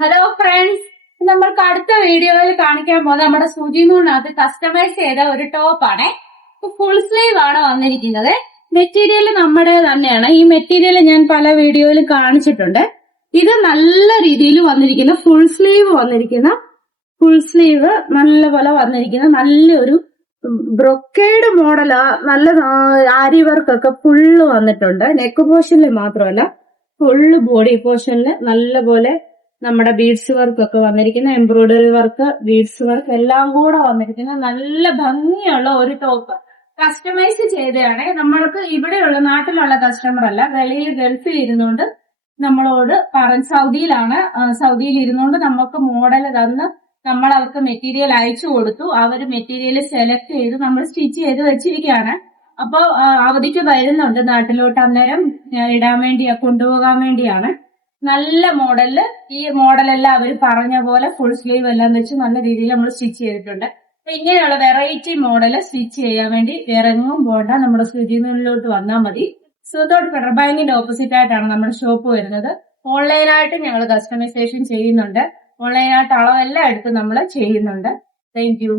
Hello friends, നമ്മൾക്ക് അടുത്ത വീഡിയോയിൽ കാണിക്കാൻ പോകുന്നത് നമ്മുടെ സൂചി നൂലിനകത്ത് കസ്റ്റമൈസ് ചെയ്ത ഒരു ടോപ്പാണ്. ഫുൾ സ്ലീവ് ആണ് വന്നിരിക്കുന്നത്. മെറ്റീരിയൽ നമ്മുടെ തന്നെയാണ്. ഈ മെറ്റീരിയൽ ഞാൻ പല വീഡിയോയിൽ കാണിച്ചിട്ടുണ്ട്. ഇത് നല്ല രീതിയിൽ വന്നിരിക്കുന്ന ഫുൾ സ്ലീവ് നല്ലപോലെ വന്നിരിക്കുന്ന നല്ലൊരു ബ്രൊക്കേഡ് മോഡലാ. നല്ല ആരി വർക്കൊക്കെ ഫുള്ള് വന്നിട്ടുണ്ട്. നെക്ക് പോർഷനിൽ മാത്രമല്ല, ഫുള്ള് ബോഡി പോർഷനിൽ നല്ലപോലെ നമ്മുടെ ബീഡ്സ് വർക്ക് ഒക്കെ വന്നിരിക്കുന്ന, എംബ്രോയിഡറി വർക്ക്, ബീഡ്സ് വർക്ക് എല്ലാം കൂടെ വന്നിരിക്കുന്ന നല്ല ഭംഗിയുള്ള ഒരു ടോപ്പ് കസ്റ്റമൈസ് ചെയ്തതാണ്. നമ്മൾക്ക് ഇവിടെയുള്ള നാട്ടിലുള്ള കസ്റ്റമർ അല്ല, വെളിയിൽ ഗൾഫിൽ ഇരുന്നുകൊണ്ട് നമ്മളോട് സൗദിയിൽ ഇരുന്നുകൊണ്ട് നമുക്ക് മോഡൽ തന്ന് നമ്മൾ അവർക്ക് മെറ്റീരിയൽ അയച്ചു കൊടുത്തു. അവർ മെറ്റീരിയൽ സെലക്ട് ചെയ്ത് നമ്മൾ സ്റ്റിച്ച് ചെയ്ത് വെച്ചിരിക്കുകയാണ്. അപ്പൊ അവധിക്ക് വരുന്നുണ്ട് നാട്ടിലോട്ട്, അന്നേരം ഇടാൻ വേണ്ടി കൊണ്ടുപോകാൻ വേണ്ടിയാണ്. നല്ല മോഡലില് ഈ മോഡലെല്ലാം അവർ പറഞ്ഞ പോലെ ഫുൾ സ്ലീവ് എല്ലാം വെച്ച് നല്ല രീതിയിൽ നമ്മൾ സ്റ്റിച്ച് ചെയ്തിട്ടുണ്ട്. അപ്പൊ ഇങ്ങനെയുള്ള വെറൈറ്റി മോഡല് സ്റ്റിച്ച് ചെയ്യാൻ വേണ്ടി വേറെ എങ്ങും പോകണ്ട, നമ്മുടെ സൂചി നൂലിലോട്ട് വന്നാൽ മതി. സുഹൃത്തോട് ഫെഡറൽ ബാങ്കിന്റെ ഓപ്പോസിറ്റ് ആയിട്ടാണ് നമ്മുടെ ഷോപ്പ് വരുന്നത്. ഓൺലൈനായിട്ട് ഞങ്ങൾ കസ്റ്റമൈസേഷൻ ചെയ്യുന്നുണ്ട്. ഓൺലൈനായിട്ട് അളവെല്ലാം എടുത്ത് നമ്മൾ ചെയ്യുന്നുണ്ട്. Thank you.